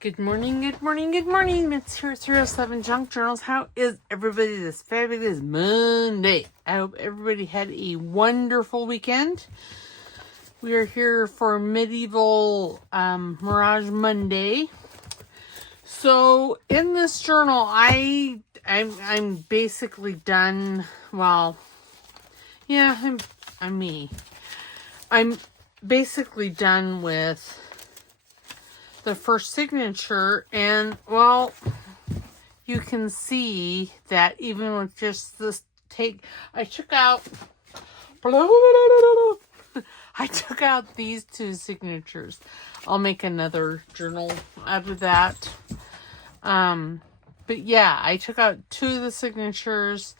Good morning, good morning, good morning. It's here at 307 Junk Journals. How is everybody this fabulous Monday? I hope everybody had a wonderful weekend. We are here for Medieval Mirage Monday. So in this journal, I'm basically done. Well, yeah, I'm me. I'm basically done with the first signature, and well, you can see that even with just this take, I took out these two signatures. I'll make another journal out of that. But yeah, I took out two of the signatures,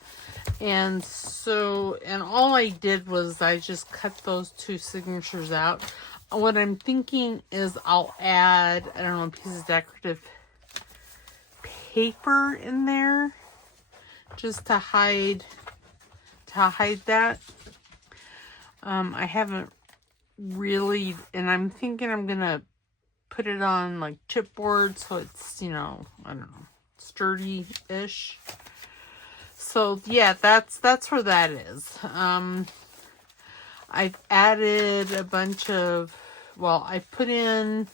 and all I did was I just cut those two signatures out. What I'm thinking is I'll add, I don't know, a piece of decorative paper in there just to hide that. I haven't really, and I'm thinking I'm gonna put it on like chipboard so it's, I don't know, sturdy-ish. So yeah, that's where that is. I've added a bunch of, I put in,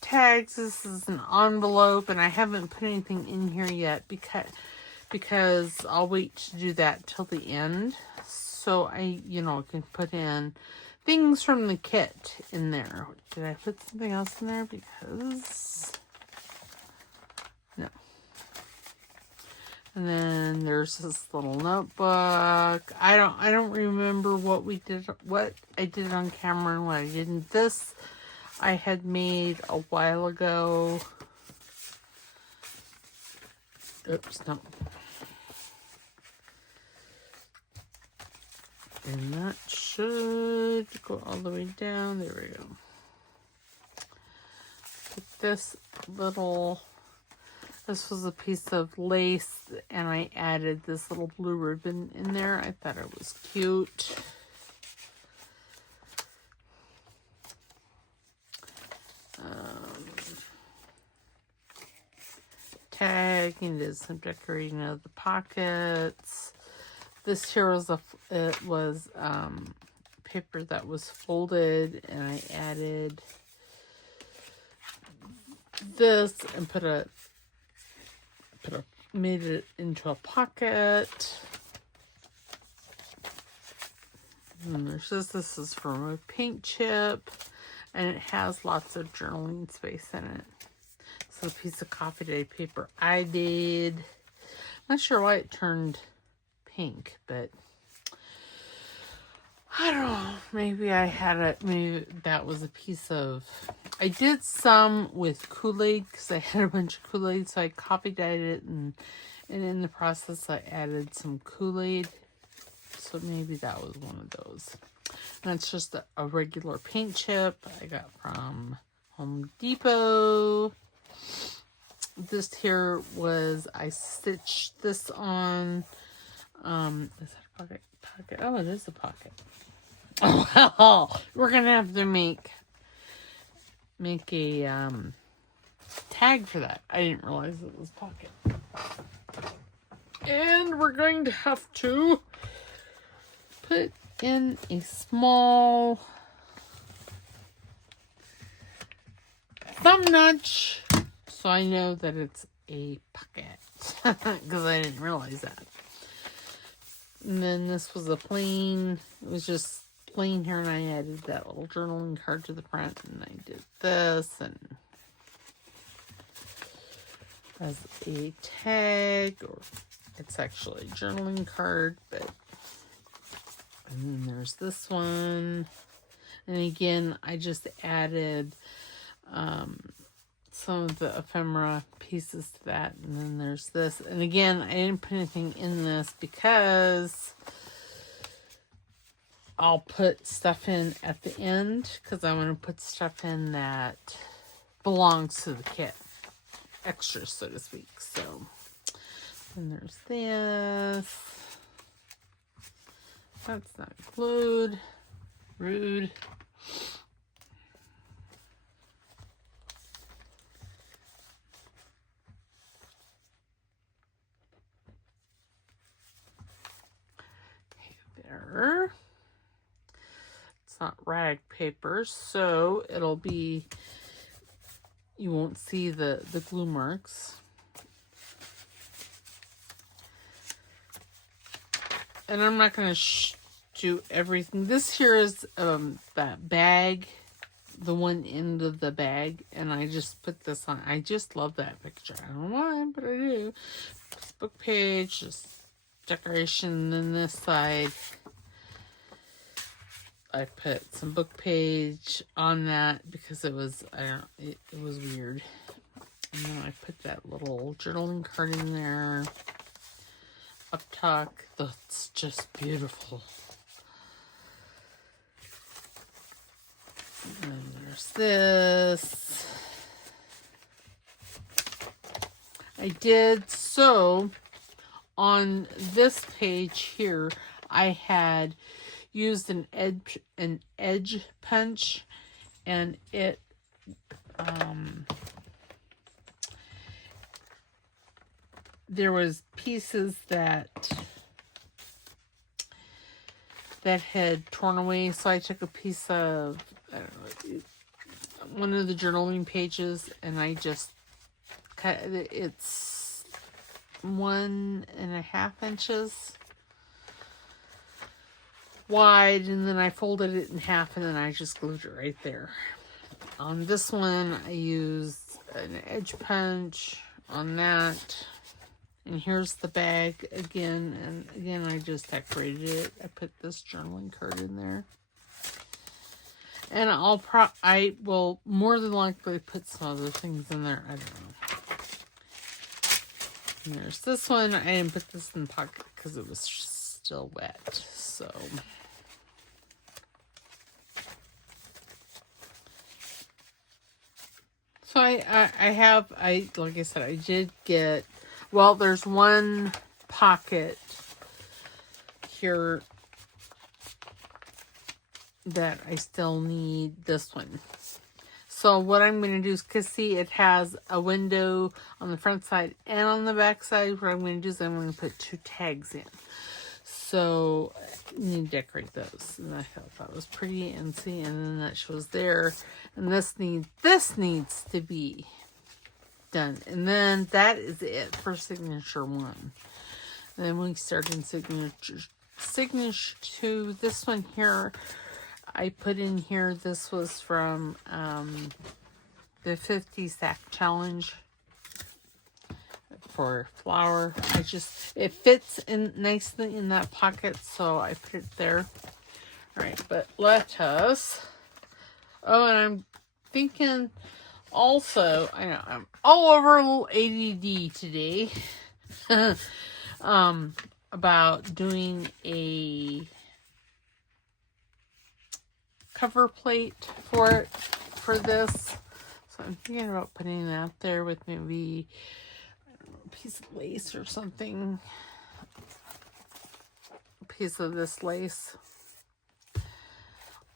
tags. This is an envelope, and I haven't put anything in here yet because I'll wait to do that till the end. So I, can put in things from the kit in there. Did I put something else in there? Because no. And then there's this little notebook. I don't remember what I did on camera and what I didn't. This I had made a while ago. Oops, no. And that should go all the way down. There we go. Put this was a piece of lace, and I added this little blue ribbon in there. I thought it was cute. Tag, and did some decorating of the pockets. This here was paper that was folded, and I added this and made it into a pocket. And there's this is from a paint chip, and it has lots of journaling space in it. So a piece of coffee day paper I did. Not sure why it turned pink, but I don't know. Maybe maybe that was a piece of, I did some with Kool-Aid because I had a bunch of Kool-Aid, so I coffee dyed it, and in the process I added some Kool-Aid. So maybe that was one of those. And that's just a regular paint chip I got from Home Depot. This here was, I stitched this on, is that a pocket? Oh, it is a pocket. Oh, well, we're going to have to make a tag for that. I didn't realize it was pocket. And we're going to have to put in a small thumb notch so I know that it's a pocket, because I didn't realize that. And then this was it was just plain here, and I added that little journaling card to the front, and I did this, and as a tag, or it's actually a journaling card, and then there's this one, and again, I just added some of the ephemera pieces to that, and then there's this, and again, I didn't put anything in this because I'll put stuff in at the end, because I want to put stuff in that belongs to the kit, extra, so to speak. So, and there's this. That's not glued. Rude. not rag paper, so it'll be, you won't see the glue marks. And I'm not going to do everything. This here is that bag, the one end of the bag, and I just put this on. I just love that picture. I don't know why, but I do. Book page, just decoration. And then this side, I put some book page on that because it was, it was weird. And then I put that little journaling card in there. Up top, that's just beautiful. And then there's this. I did so on this page here. I had used an edge punch, and it there was pieces that had torn away, so I took a piece of, I don't know, one of the journaling pages, and I just cut it. It's 1.5 inches wide, and then I folded it in half, and then I just glued it right there. On this one, I used an edge punch on that. And here's the bag again, and again I just decorated it. I put this journaling card in there. And I will more than likely put some other things in there. I don't know. And there's this one. I didn't put this in the pocket because it was still wet. So like I said, I did get, well, there's one pocket here that I still need this one. So what I'm going to do is, because see, it has a window on the front side and on the back side. What I'm going to do is I'm going to put 2 tags in. So I need to decorate those. And I thought that was pretty, and see, and then that shows there. And this needs to be done. And then that is it for signature 1. And then we start in signature 2. This one here, I put in here, this was from the 50 sack challenge for flour. It fits in nicely in that pocket, so I put it there. All right, but let us, oh, and I'm thinking also, I know I'm all over a little ADD today, about doing a cover plate for this. So I'm thinking about putting that there with maybe, I don't know, a piece of lace or something. A piece of this lace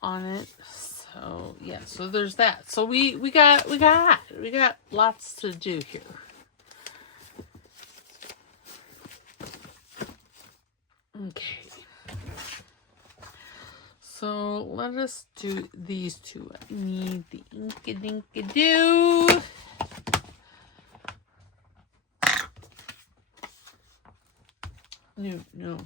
on it. So yeah, so there's that. So we got lots to do here. Okay. So let us do these 2. I need the Ink-a-Dink-a-Doo. No.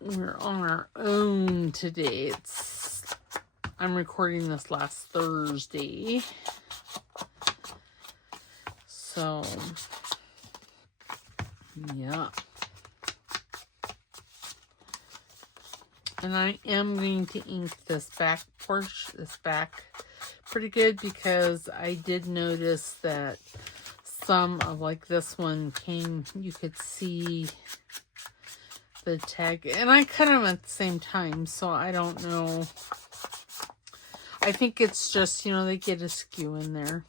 We're on our own today. I'm recording this last Thursday. So, yeah. And I am going to ink this back portion, this back pretty good, because I did notice that some of, like this one came, you could see the tag, and I cut them at the same time, so I don't know. I think it's just, they get a skew in there.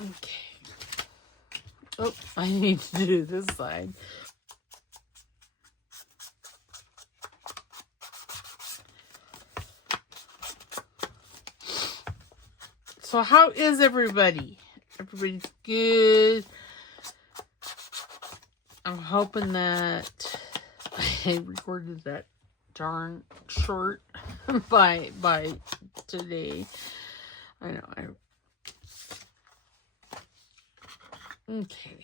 Okay. Oh, I need to do this side. So how is everybody? everybody's good. I'm hoping that I recorded that darn short by today. I know. Okay.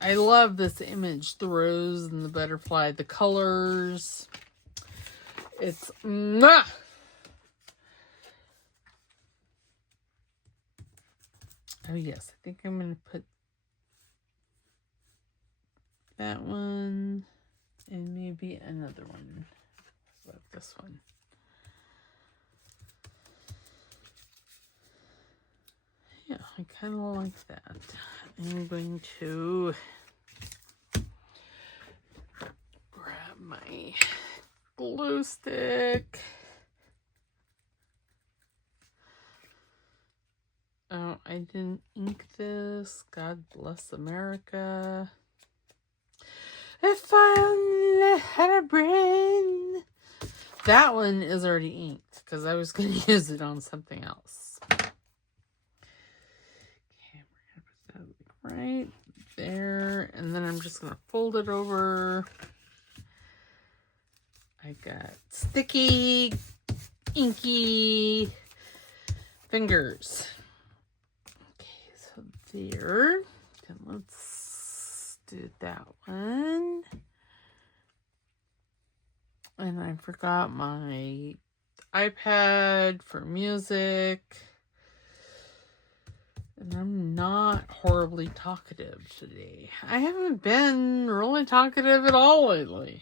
I love this image, the rose and the butterfly, the colors. It's mwah! Oh yes, I think I'm going to put that one and maybe another one. How about this one? Yeah, I kind of like that. I'm going to grab my glue stick. Oh, I didn't ink this. God bless America. If I only had a brain. That one is already inked because I was going to use it on something else. Okay, we're going to put that right there. And then I'm just going to fold it over. I got sticky, inky fingers. Okay, so there. Then let's do that one. And I forgot my iPad for music. And I'm not horribly talkative today. I haven't been really talkative at all lately.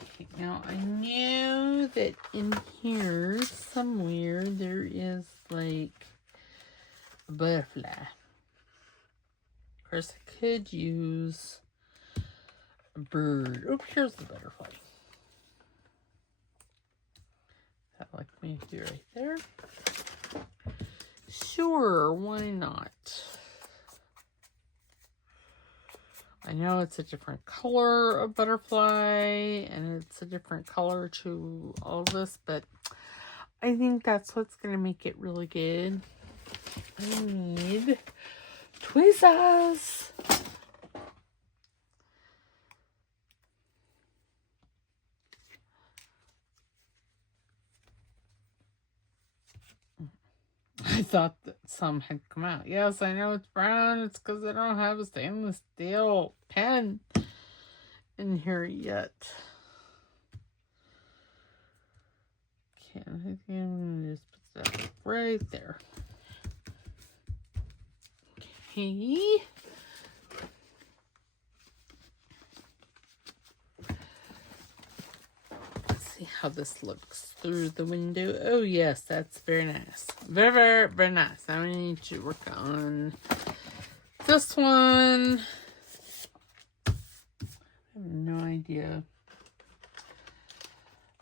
Okay, now I know that in here somewhere there is like a butterfly. Of course, I could use a bird. Oh, here's the butterfly. That like maybe right there. Sure, why not? I know it's a different color of butterfly, and it's a different color to all this, but I think that's what's going to make it really good. I need tweezers. I thought that some had come out. Yes, I know it's brown. It's because I don't have a stainless steel pen in here yet. Okay, I think I'm going to just put that right there. Okay. Let's see how this looks through the window. Oh, yes, that's very nice. Very, very, very nice. Now we need to work on this one. I have no idea.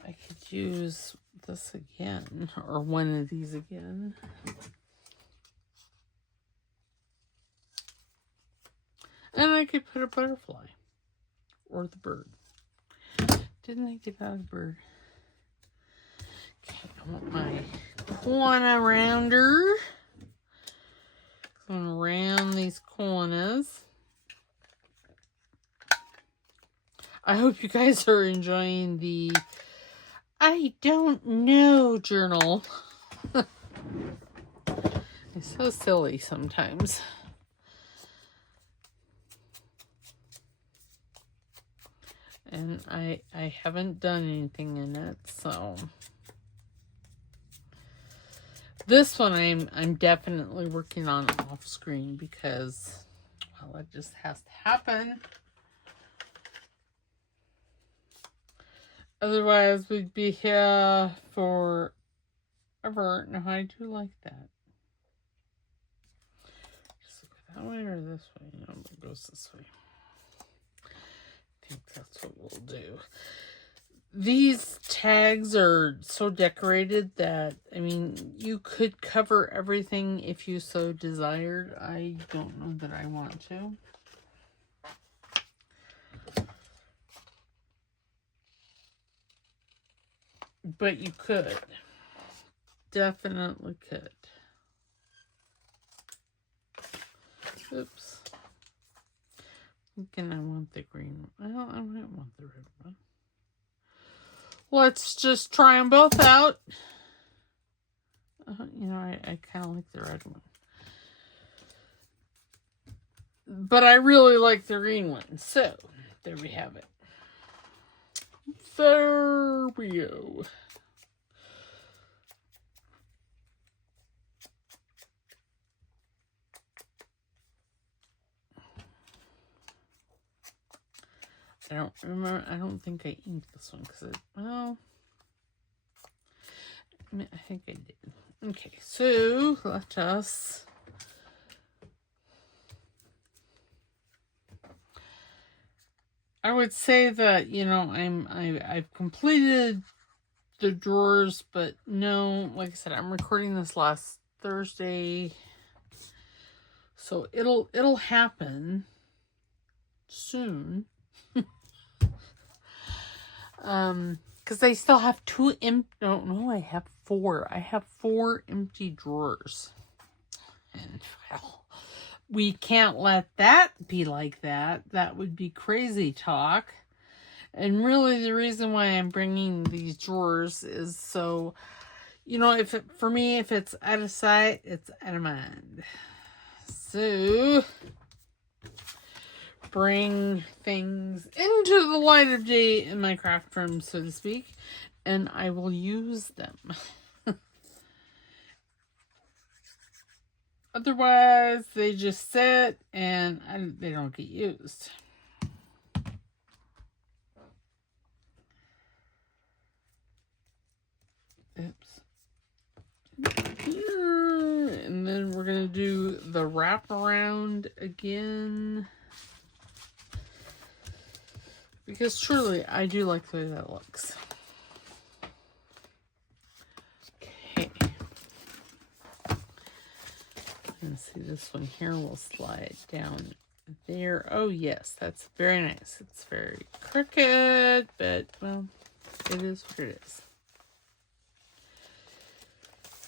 I could use this again, or one of these again. And I could put a butterfly or the bird. Didn't I give out a bird? Okay, I want my corner rounder. I'm gonna round these corners. I hope you guys are enjoying the I don't know journal. It's so silly sometimes. And I haven't done anything in it, so this one I'm definitely working on off screen because, well, it just has to happen. Otherwise, we'd be here forever. No, I do like that. Just look that way or this way? No, it goes this way. I think that's what we'll do. These tags are so decorated that, I mean, you could cover everything if you so desired. I don't know that I want to. But you could. definitely could. Oops. Again, I want the green one. Well, I might want the red one. Let's just try them both out. You know, I kind of like the red one. But I really like the green one. So, there we have it. There we go. I don't remember. I don't think I inked this one because well, I think I did. Okay, so let us. I would say that, you know, I've completed the drawers, but no, like I said, I'm recording this last Thursday, so it'll happen soon. Because I still have two no, I have four. I have 4 empty drawers. And, well, we can't let that be like that. That would be crazy talk. And really the reason why I'm bringing these drawers is so, you know, for me, if it's out of sight, it's out of mind. So, bring things into the light of day in my craft room, so to speak, and I will use them. Otherwise, they just sit and they don't get used. Oops. And then we're going to do the wraparound again. Because truly, I do like the way that looks. Okay. And see, this one here will slide down there. Oh, yes, that's very nice. It's very crooked, but, well, it is what it is.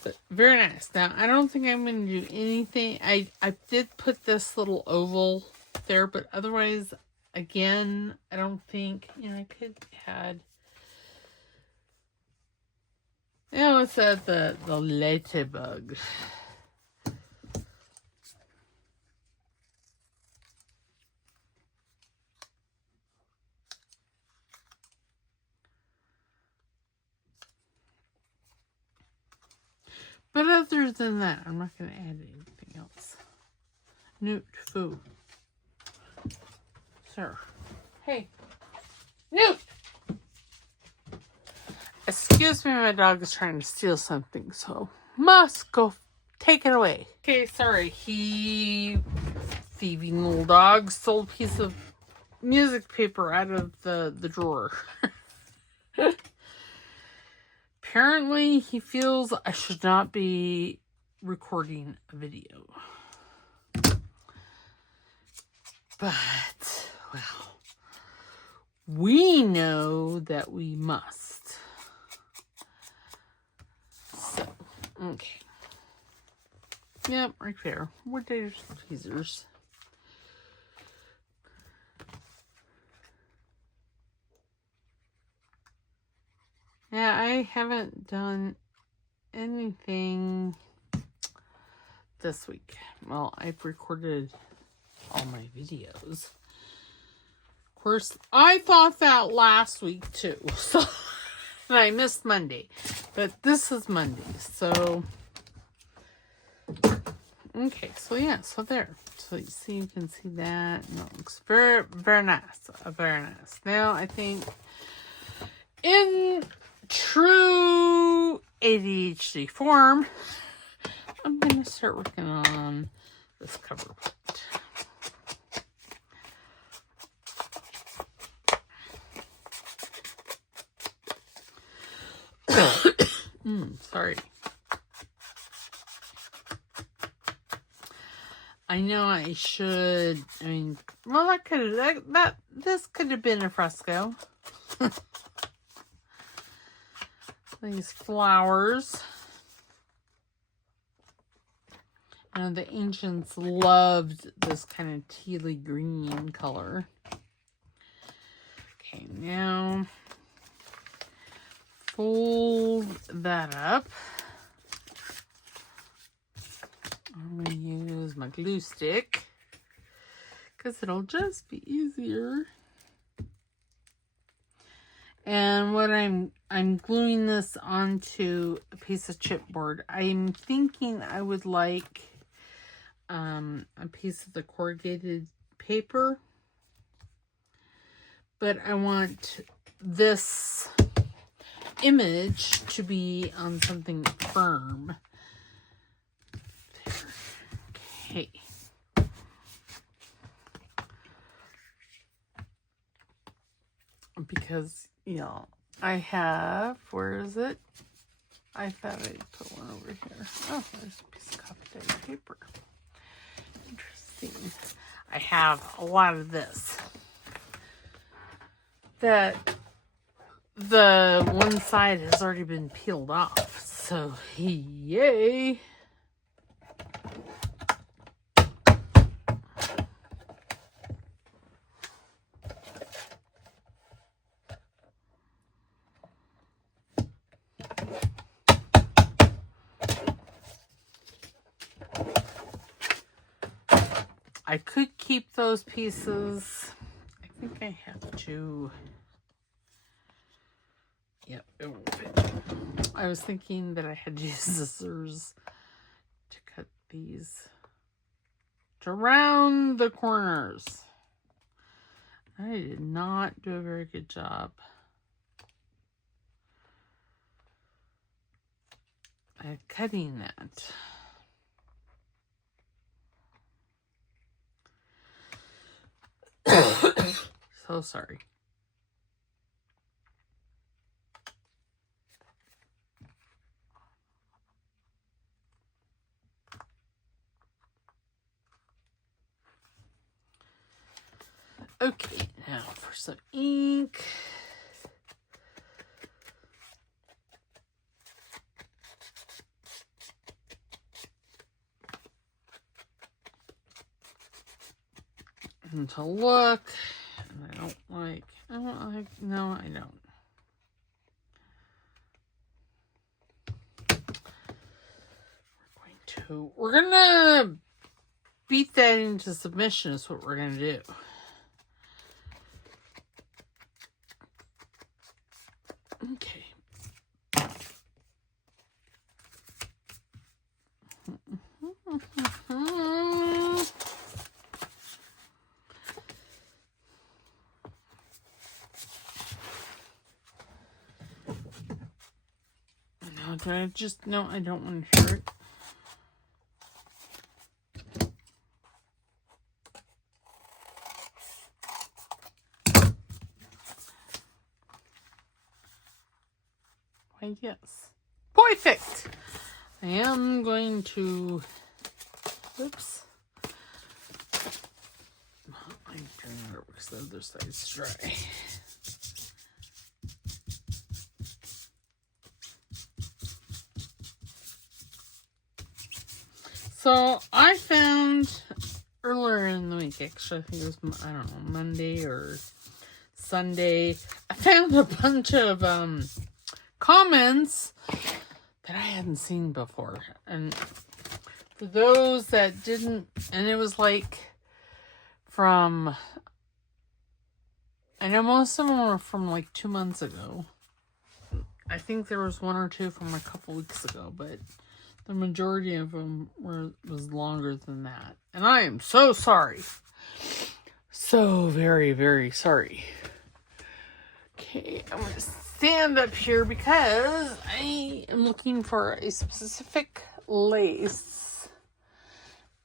But very nice. Now, I don't think I'm going to do anything. I did put this little oval there, but otherwise, again, I don't think, you know, I could add, you know, it's at the ladybug. But other than that, I'm not going to add anything else. Newt, food. Sir. Hey. Newt! Excuse me, my dog is trying to steal something, so must go take it away. Okay, sorry. Thieving little dog, stole a piece of music paper out of the drawer. Apparently, he feels I should not be recording a video. But, well, we know that we must. So, okay. Yep, right there. What there's tweezers. Yeah, I haven't done anything this week. Well, I've recorded all my videos. Of course, I thought that last week too. So, and I missed Monday. But this is Monday, so... Okay, so yeah, so there. So you see, you can see that. And it looks very, very nice. Very nice. Now, I think in true ADHD form, I'm going to start working on this cover plate. Sorry. I know I should, I mean, well, this could have been a fresco. These flowers. The ancients loved this kind of tealy green color. Okay, now fold that up. I'm going to use my glue stick because it'll just be easier. And what I'm gluing this onto a piece of chipboard. I'm thinking I would like a piece of the corrugated paper, but I want this image to be on something firm. There. Okay. Because, you know, I have, where is it? I thought I put one over here. Oh, there's a piece of copy paper. Interesting. I have a lot of this. That the one side has already been peeled off. So, yay. I could keep those pieces. I think I have to. Yep, it won't fit. I was thinking that I had to use scissors to cut these to round the corners. I did not do a very good job. At cutting that. So sorry. Okay, now for some ink. And to look, and I don't like, no, I don't. We're gonna beat that into submission is what we're gonna do. Okay. No, do I just, no, I don't want to hear it. Why, yes. Perfect! I am going to, oops. I'm turning it over because the other side's dry. So I found earlier in the week, actually, I think it was, I don't know, Monday or Sunday, I found a bunch of comments that I hadn't seen before. And for those that didn't, and it was like from, I know most of them were from like 2 months ago. I think there was one or two from a couple weeks ago, but the majority of them was longer than that. And I am so sorry. So very, very sorry. Okay, I'm going to stand up here because I am looking for a specific lace.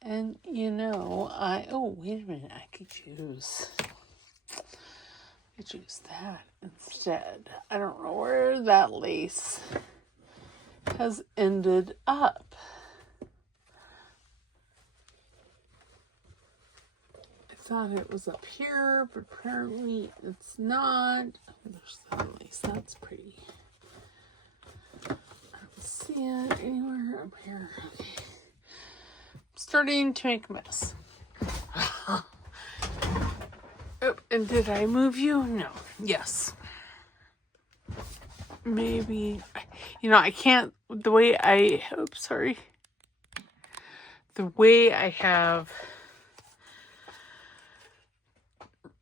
And, you know, oh, wait a minute. I could use that instead. I don't know where that lace has ended up. I thought it was up here, but apparently it's not. There's that lace. That's pretty. I don't see it anywhere up here. Okay. starting to make a mess. Oh, and did I move you? No. Yes. Maybe, I can't, the way I have,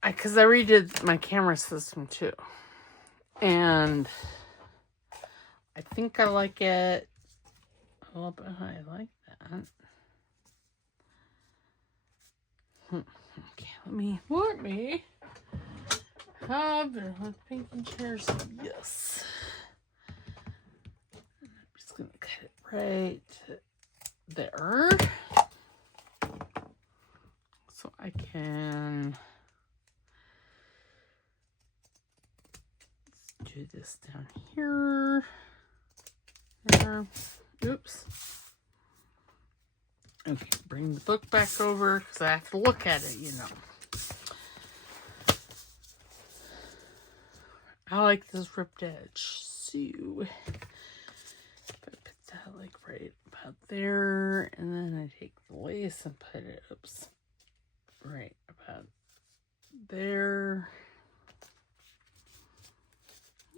because I redid my camera system too. And I think I like it a little bit. I like that. Okay, let me have the pinking chairs. Yes. I'm just gonna cut it right there, so I can do this down here. There. Oops. Okay, bring the book back over because I have to look at it, I like this ripped edge. So, if I put that like right about there, and then I take the lace and put it, right about there.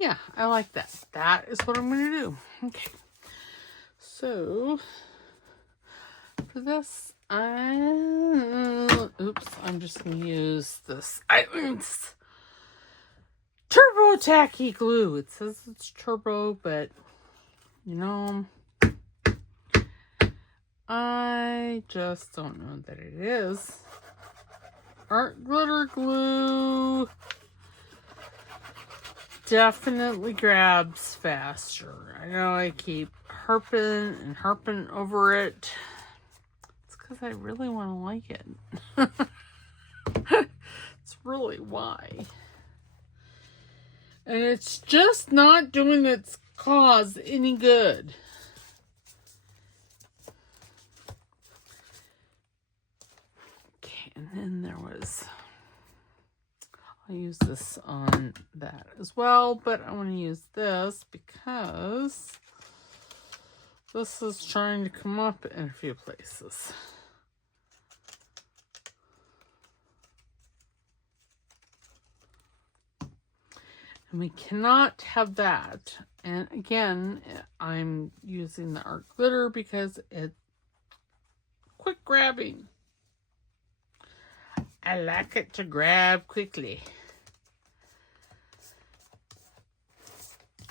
Yeah, I like that. That is what I'm going to do. Okay. So, for this, I'm just going to use this Turbo Tacky Glue. It says it's turbo, but, I just don't know that it is. Art Glitter Glue definitely grabs faster. I know I keep harping over it. It's because I really want to like it. It's really why. And it's just not doing its cause any good. Okay, and then there was... I'll use this on that as well, but I want to use this because this is trying to come up in a few places. And we cannot have that. And again, I'm using the art glitter because it's quick grabbing. I like it to grab quickly.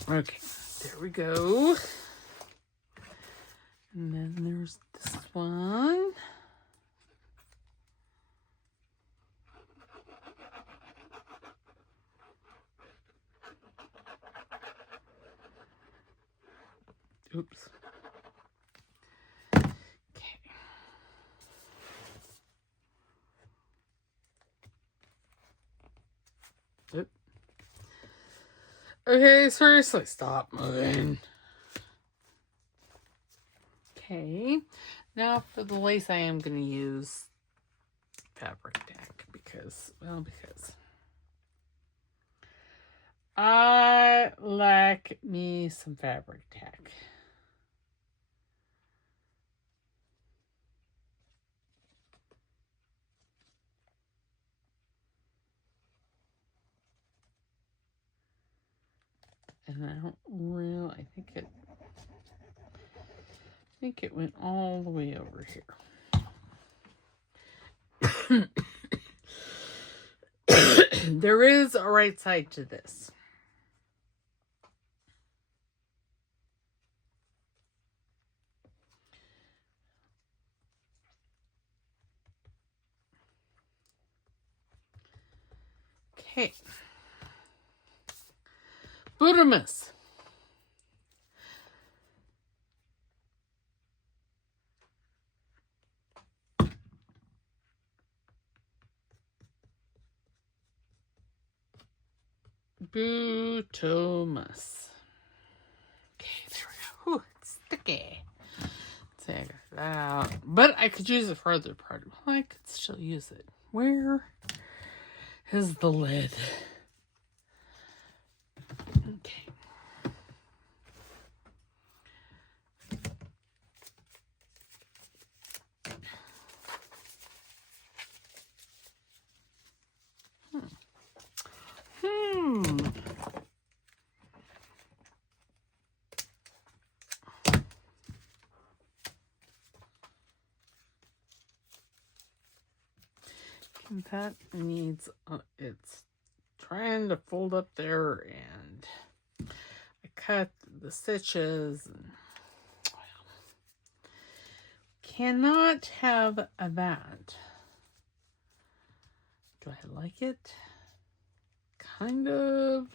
Okay, there we go. And then there's this one. Oops. Okay, seriously, stop moving. Okay, now for the lace, I am going to use fabric tack because I like me some fabric tack. And I don't really, I think it went all the way over here. There is a right side to this. Okay. Budamus. Butomus. Okay, there we go. Whew, it's sticky. Let's see, I got it out. But I could use it for other part. Well, I could still use it. Where is the lid? Okay. That needs, it's trying to fold up there, and I cut the stitches. And, cannot have that. Do I like it? Kind of.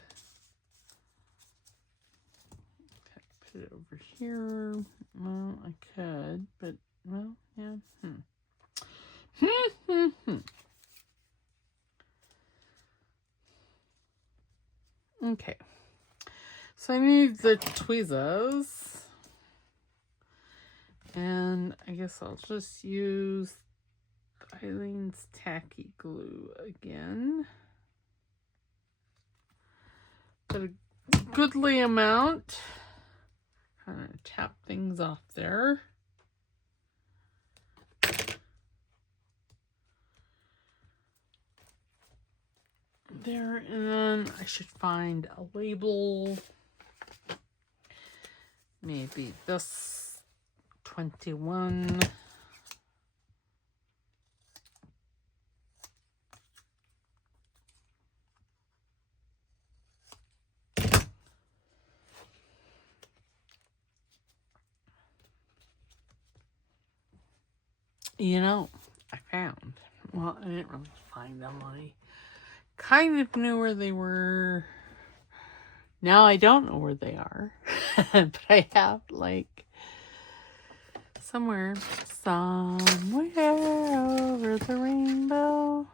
Put it over here. Well, I could, but, well, yeah. Okay. So I need the tweezers. And I guess I'll just use Eileen's tacky glue again. Put a goodly amount. Kind of tap things off there. There, and then I should find a label. Maybe this 21. You know, I found, well, I didn't really find them. I kind of knew where they were. Now I don't know where they are, but I have, like, somewhere over the rainbow.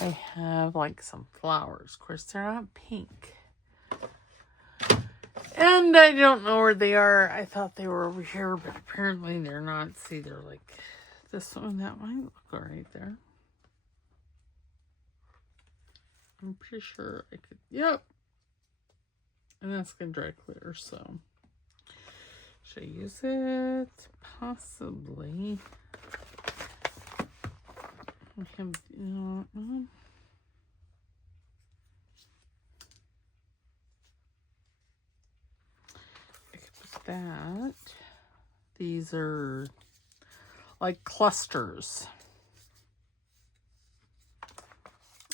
I have, like, some flowers. Of course, they're not pink. And I don't know where they are. I thought they were over here, but apparently they're not. See, they're like this one. That might look all right there. I'm pretty sure I could. Yep. And that's going to dry clear, so. Should I use it? Possibly. I have, you know, that. These are like clusters.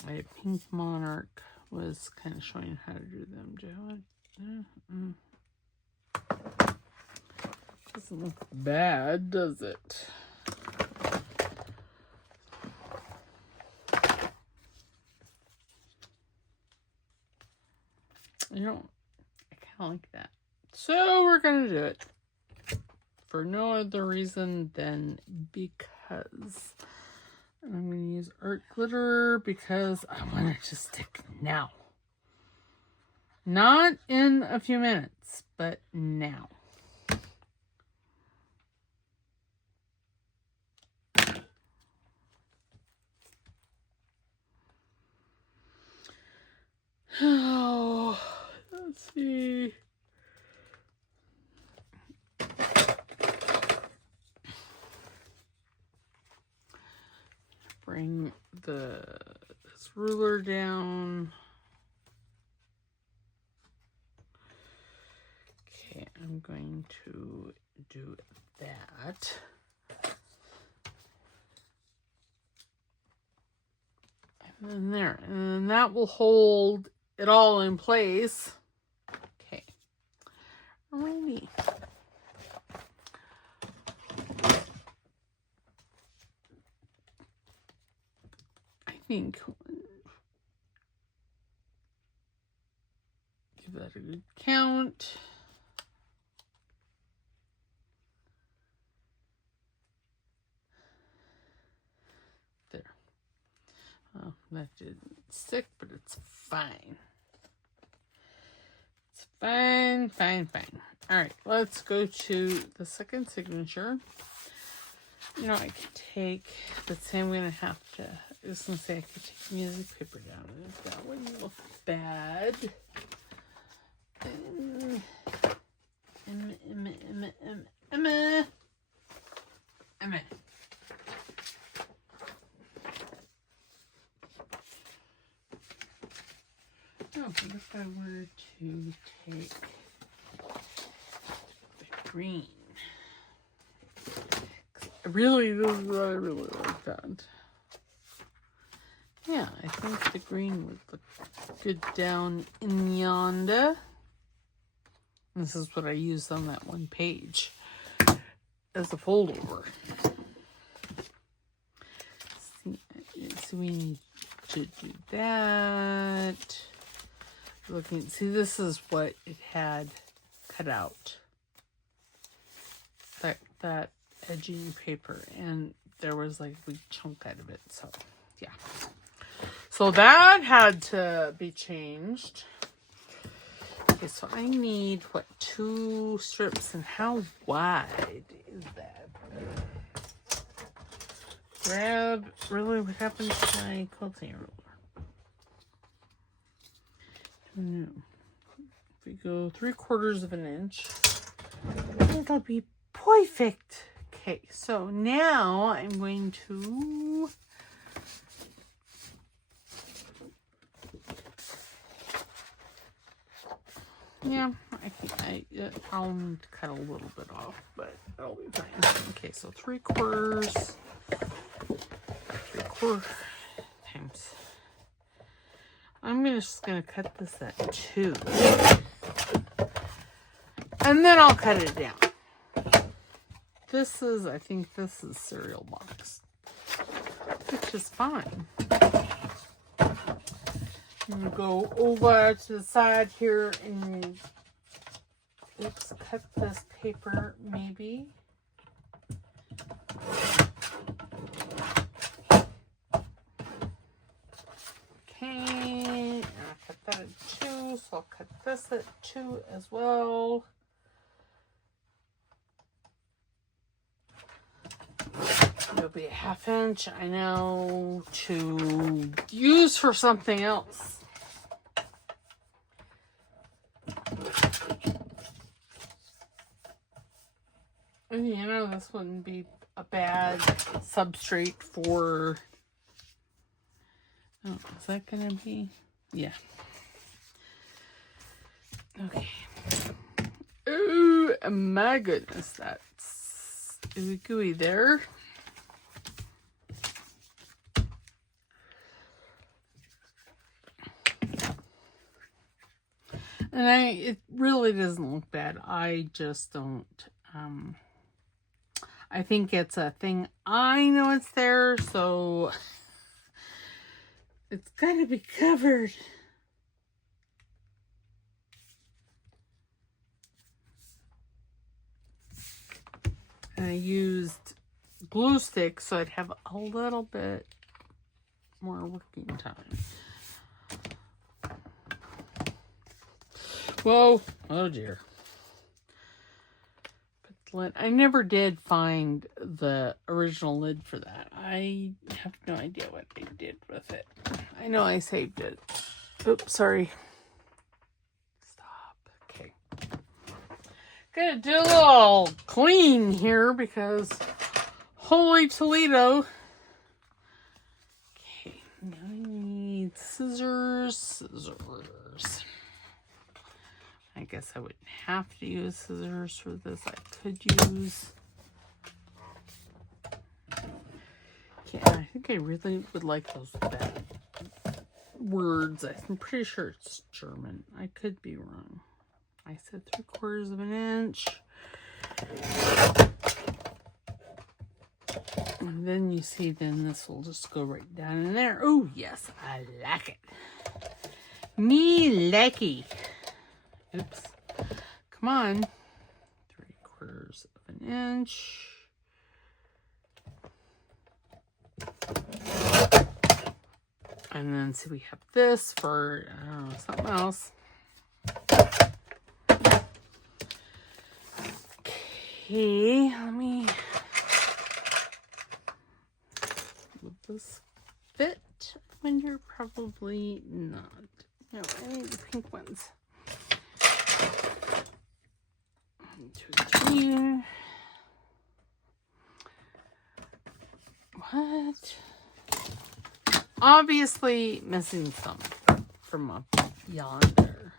My pink monarch was kind of showing how to do them. Doesn't look bad, does it? You know, I kind of like that. So we're going to do it for no other reason than because I'm going to use art glitter because I want it to stick now. Not in a few minutes, but now. Oh, let's see. Bring this ruler down. Okay, I'm going to do that. And then there. And then that will hold it all in place. Okay. Alrighty. I think give that a good count. There. Oh, that didn't stick, but it's fine. It's fine, fine, fine. All right, let's go to the second signature. You know, I could take, but say I'm going to have to, I was going to say I could take music paper down, and if that wouldn't look bad. Emma. Oh, what if I were to take the green? This is what I really like that. Yeah, I think the green would look good down in yonder. This is what I used on that one page as a foldover. So we need to do that. Looking, see, this is what it had cut out. That edging paper, and there was like a big chunk out of it. So, yeah. So that had to be changed. Okay, so I need, what, 2 strips, and how wide is that? Grab, really, what happens to my quilting ruler? No. If we go 3/4 of an inch, it'll be perfect. Okay, so now I'm going to I'll need to cut a little bit off, but that'll be fine. Okay, so 3/4 times. I'm just gonna cut this at 2, and then I'll cut it down. I think this is cereal box, which is fine. I'm gonna go over to the side here and cut this paper maybe. Okay, I'll cut that at 2, so I'll cut this at 2 as well. It'll be a 1/2 inch, I know, to use for something else. And you know, this wouldn't be a bad substrate for... Oh, is that gonna be? Yeah. Okay. Oh my goodness, that's ooey gooey there. And it really doesn't look bad. I just don't, I think it's a thing. I know it's there, so it's gotta be covered. And I used glue sticks so I'd have a little bit more working time. Whoa, oh dear. Put the lid. I never did find the original lid for that. I have no idea what I did with it. I know I saved it. Oops, sorry. Stop. Okay. Gonna do a little clean here because holy Toledo. Okay, now I need scissors. I guess I wouldn't have to use scissors for this. I could use... Yeah, I think I really would like those bad words. I'm pretty sure it's German. I could be wrong. I said 3/4 of an inch. And then you see, then this will just go right down in there. Oh, yes, I like it. Me likey. Oops. Come on. 3/4 of an inch. And then see, we have this for, I don't know, something else. Okay, let me... Would this fit? I wonder, probably not. No, I need the pink ones. 1, 2, 3. What? Obviously missing some from up yonder.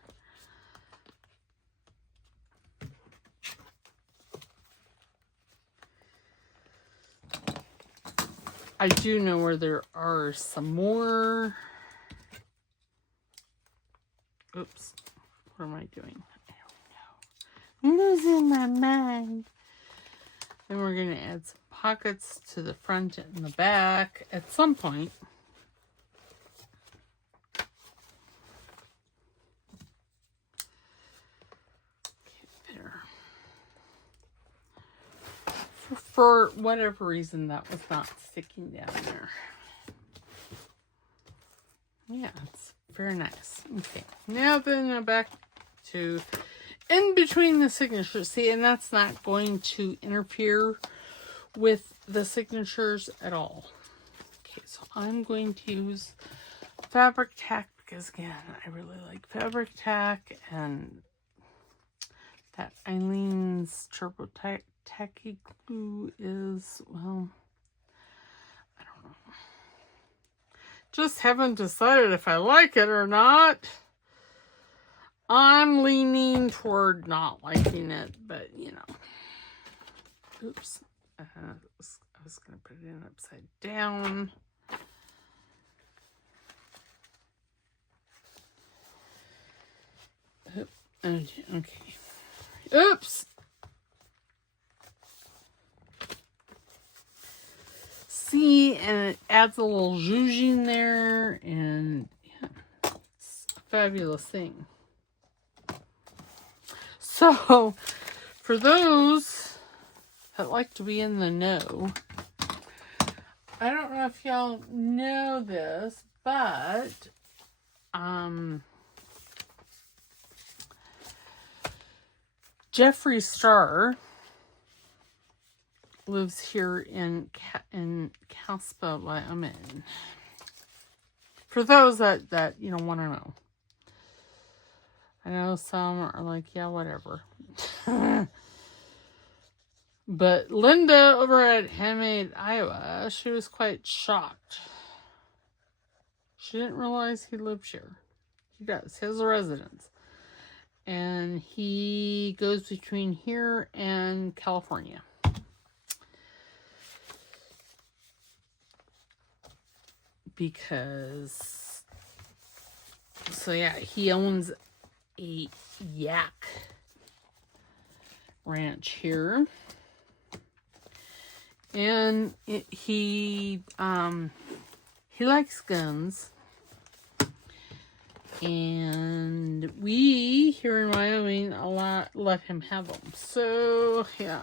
I do know where there are some more. Oops. What am I doing? I don't know. I'm losing my mind. Then we're going to add some pockets to the front and the back at some point. Okay, there. For whatever reason, that was not sticking down there. Yeah, it's very nice. Okay, now then back to in between the signatures. See, and that's not going to interfere with the signatures at all. Okay, so I'm going to use fabric tack because, again, I really like fabric tack, and that Eileen's Turbo Tacky Glue is, well, I don't know. Just haven't decided if I like it or not. I'm leaning toward not liking it, but you know. Oops. I was going to put it in upside down. Okay. Oops. See, and it adds a little zhuzhing there, and yeah, it's a fabulous thing. So, for those that like to be in the know, I don't know if y'all know this, but Jeffree Star lives here in Caspa, Wyoming. For those that you know want to know. I know some are like, yeah, whatever. But Linda over at Handmade Iowa, she was quite shocked. She didn't realize he lives here. He does. He has a residence. And he goes between here and California. Because, so yeah, he owns a yak ranch here. And he likes guns. And we here in Wyoming let him have them. So yeah.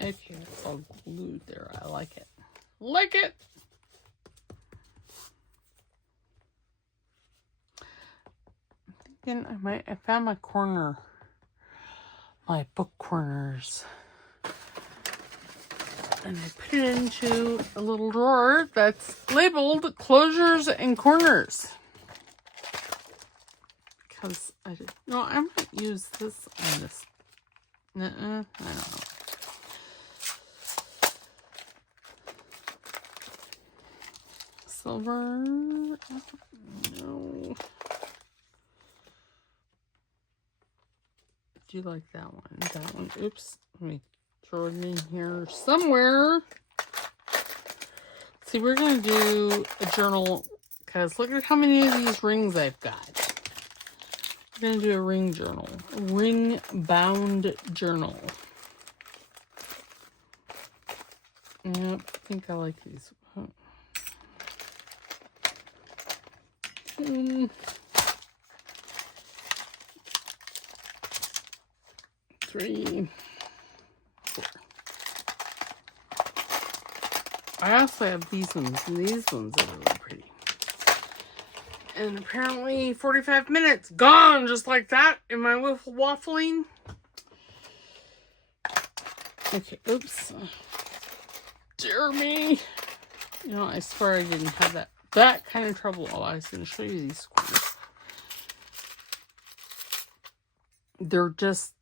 Okay, it's all glued there. I like it. Like it. I'm thinking I found my corner. My book corners. And I put it into a little drawer that's labeled closures and corners. Because I might use this on this. I don't know. Silver. No. Do you like that one? That one. Oops. Let me throw it in here somewhere. See, we're going to do a journal because look at how many of these rings I've got. We're going to do a ring journal. A ring bound journal. Yep, I think I like these. 3, 4. I also have these ones, and these ones are really pretty. And apparently 45 minutes gone just like that in my waffling. Okay, oops. Dear me. You know, I swear I didn't have that kind of trouble. Oh, I was going to show you these corners. They're just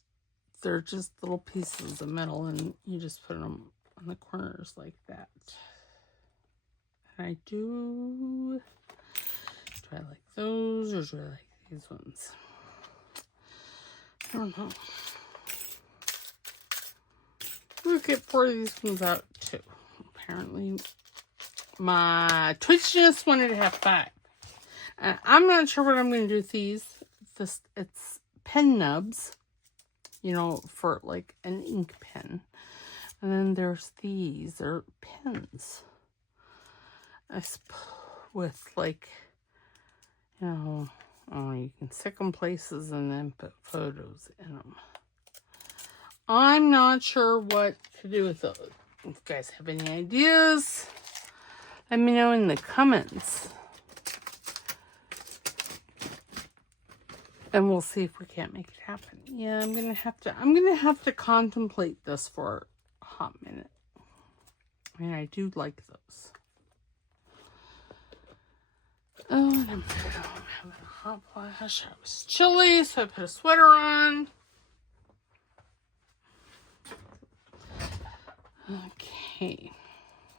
little pieces of metal, and you just put them on the corners like that. And I do I like those or do I like these ones? I don't know. We'll get 4 of these ones out too. Apparently, my Twitchiness wanted to have 5. And I'm not sure what I'm going to do with these. It's pen nubs, you know, for like an ink pen. And then there's these. They're pens. With like, you know, oh, you can stick them places and then put photos in them. I'm not sure what to do with those. If you guys have any ideas, let me know in the comments. And we'll see if we can't make it happen. Yeah, I'm gonna have to contemplate this for a hot minute. I mean, I do like those. Oh, and I'm having a hot flash. I was chilly, so I put a sweater on. Okay.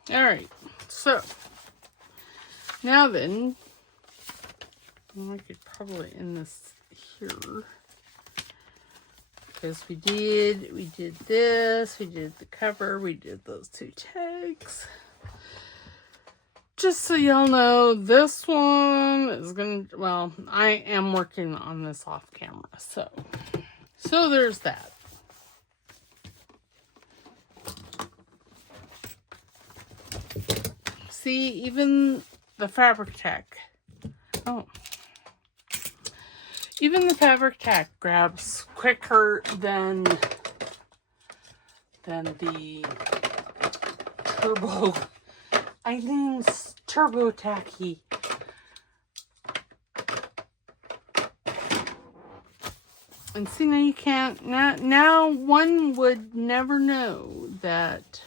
Alright. So, now then, I could probably end this here. Because we did this, we did the cover, we did those 2 tags. Just so y'all know, this one is well, I am working on this off camera, so there's that. See, even the fabric tack, even the fabric tack grabs quicker than the turbo. Eileen's Turbo Tacky. And see, now you can't, now one would never know that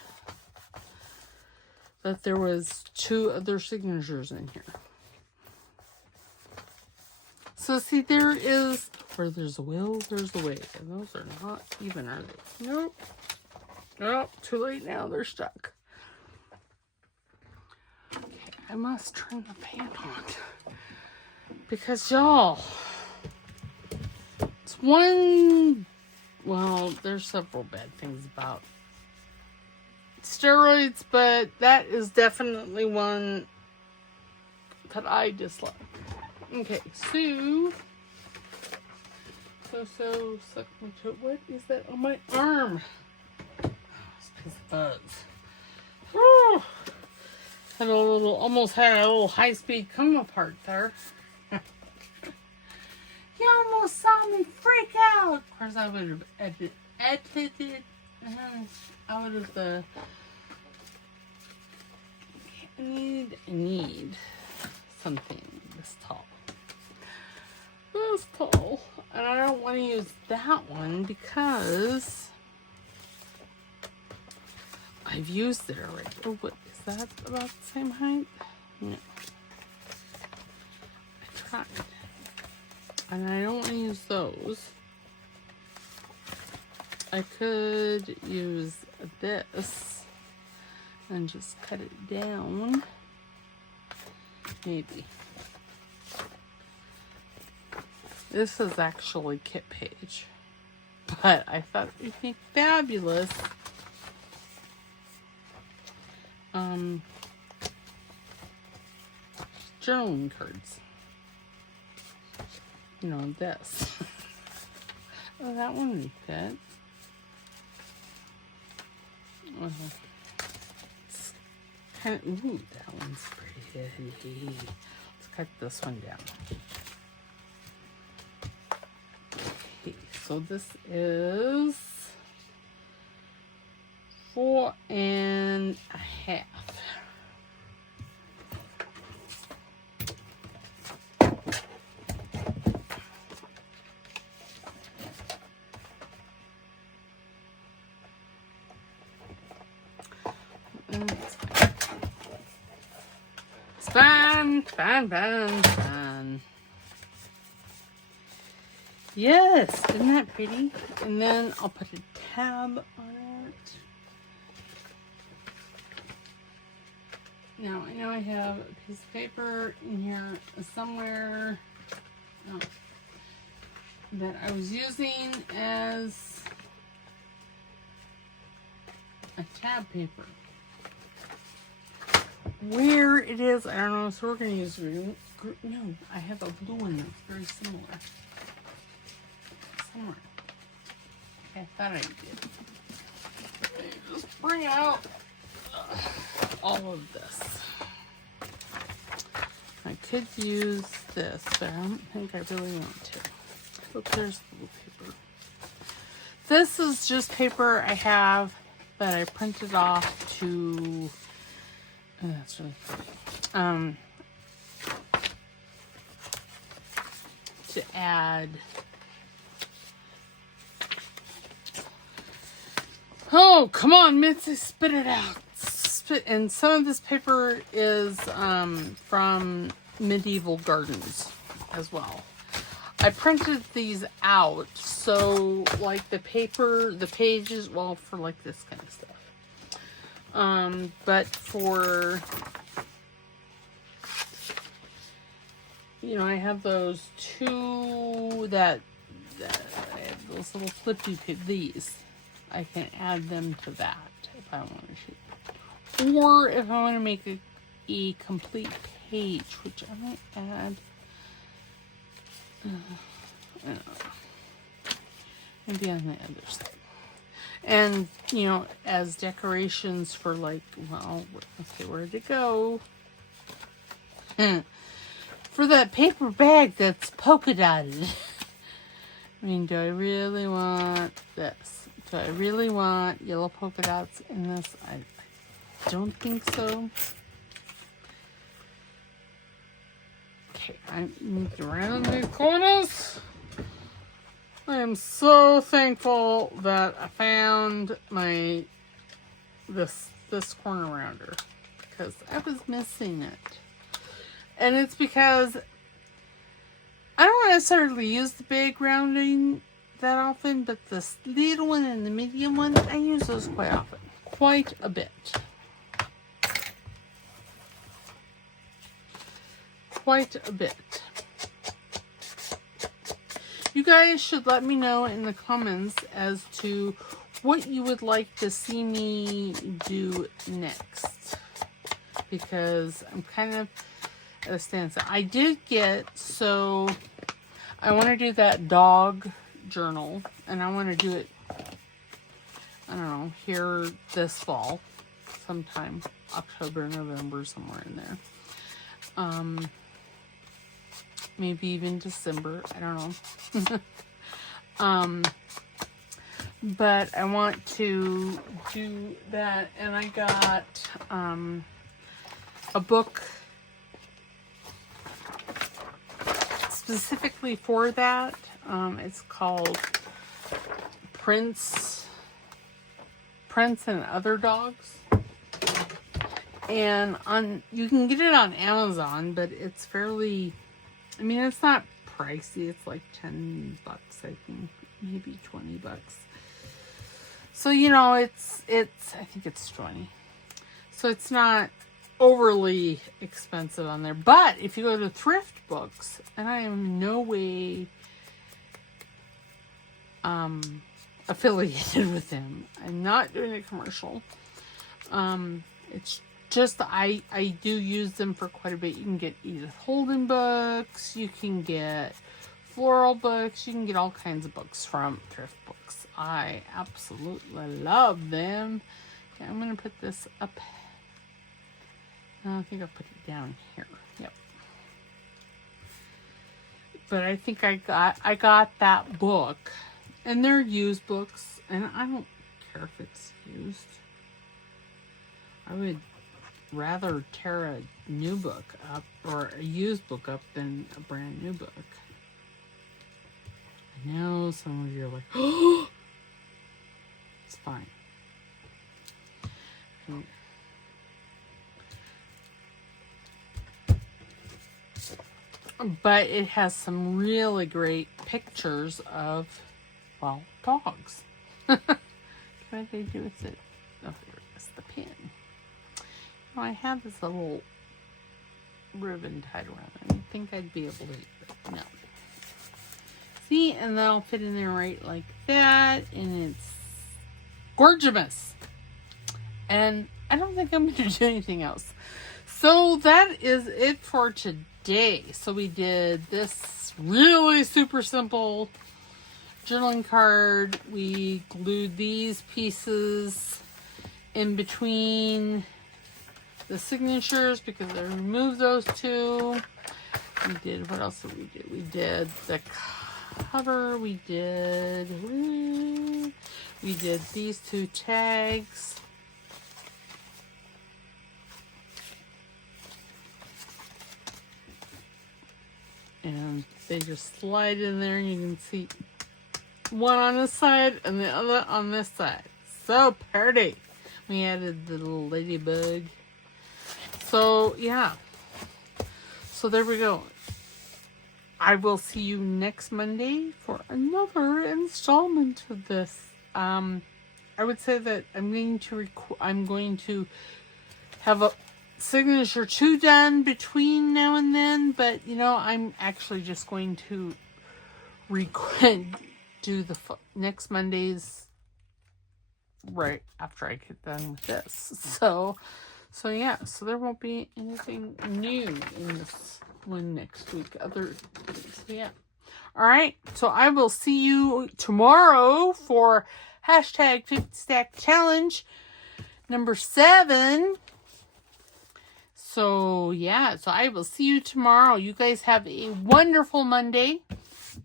there was 2 other signatures in here. So see, there is, where there's a will, there's a way. And those are not even, are they? Nope. Oh, too late now, they're stuck. I must turn the fan on because y'all, it's one, well, there's several bad things about steroids, but that is definitely one that I dislike. Okay, so suck my toe. What is that on my arm? Oh, it's a piece of bugs. Whew. Almost had a little high-speed come apart there. You almost saw me freak out. Of course, I would have edited out of the. I need something this tall. This tall, and I don't want to use that one because I've used it already. Oh, what is that? About the same height? No. I tried. And I don't want to use those. I could use this and just cut it down. Maybe. This is actually kit page. But I thought it would make fabulous journaling cards. You know, this. Oh, that one would fit. It's kind of, ooh, that one's pretty. Let's cut this one down. Okay, so this is 4.5. Fun. Yes, isn't that pretty? And then I'll put a tab on it. Now, I know I have a piece of paper in here somewhere that I was using as a tab paper. Where it is, I don't know, so we're going to use green. No, I have a blue one that's very similar. Somewhere. I thought I did. Let me just bring out all of this. I could use this, but I don't think I really want to. Oh, there's the blue paper. This is just paper I have that I printed off to... Oh, that's really pretty. To add... Oh, come on, Mitzi, spit it out. And some of this paper is from Medieval Gardens as well. I printed these out, so like the paper, the pages, well, for like this kind of stuff. But for, you know, I have those two that I have those little flippy these. I can add them to that if I want to shoot. Or if I want to make a complete page, which I might add. I don't know. Maybe on the other side. And, you know, as decorations for like, well, okay, where'd it go? For that paper bag that's polka dotted. I mean, do I really want this? Do I really want yellow polka dots in this? I don't think so. Okay, I moved around these corners. I am so thankful that I found my this corner rounder because I was missing it. And it's because I don't necessarily use the big rounding that often, but this little one and the medium one, I use those quite often. Quite a bit. Quite a bit. You guys should let me know in the comments as to what you would like to see me do next. Because I'm kind of at a standstill. I did get, so I want to do that dog journal. And I want to do it, I don't know, here this fall. Sometime. October, November, somewhere in there. Maybe even December. I don't know. But I want to do that. And I got a book specifically for that. It's called Prince and Other Dogs. And you can get it on Amazon, but it's fairly... I mean, it's not pricey. It's like $10, I think. Maybe $20. So, you know, it's I think it's 20. So it's not overly expensive on there. But if you go to Thrift Books, and I am in no way affiliated with them. I'm not doing a commercial. It's just I do use them for quite a bit. You can get Edith Holden books, you can get floral books, you can get all kinds of books from Thrift Books. I absolutely love them. Okay, I'm going to put this up. I think I'll put it down here. Yep. But I think I got that book. And they're used books, and I don't care if it's used. I would rather tear a new book up or a used book up than a brand new book. I know some of you are like, oh, it's fine. But it has some really great pictures of, well, dogs. What do they do with it? Oh, here it is, the pin. Well, I have this little ribbon tied around it. I think I'd be able to, no. See, and that'll fit in there right like that, and it's gorgeous. And I don't think I'm going to do anything else. So that is it for today. So we did this really super simple journaling card. We glued these pieces in between the signatures because I removed those two. We did, what else did we do? We did the cover. We did these two tags. And they just slide in there, and you can see one on this side and the other on this side. So pretty. We added the little ladybug. So, yeah. So there we go. I will see you next Monday for another installment of this. I would say that I'm going to have a signature 2 done between now and then, but I'm actually just going to do the next Monday's right after I get done with this. So yeah, so there won't be anything new in this one next week. Other things, yeah. All right, so I will see you tomorrow for hashtag 50 Stack Challenge number 7. So yeah, so I will see you tomorrow. You guys have a wonderful Monday,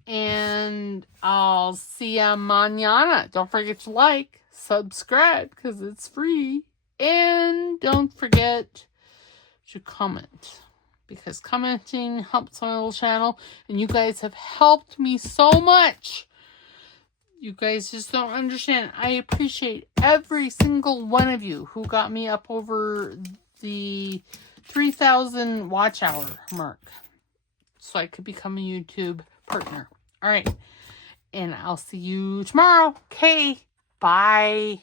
and I'll see ya mañana. Don't forget to like, subscribe, because it's free. And don't forget to comment, because commenting helps my little channel, and you guys have helped me so much. You guys just don't understand. I appreciate every single one of you who got me up over the 3,000 watch hour mark, so I could become a YouTube partner. All right, and I'll see you tomorrow. Okay, bye.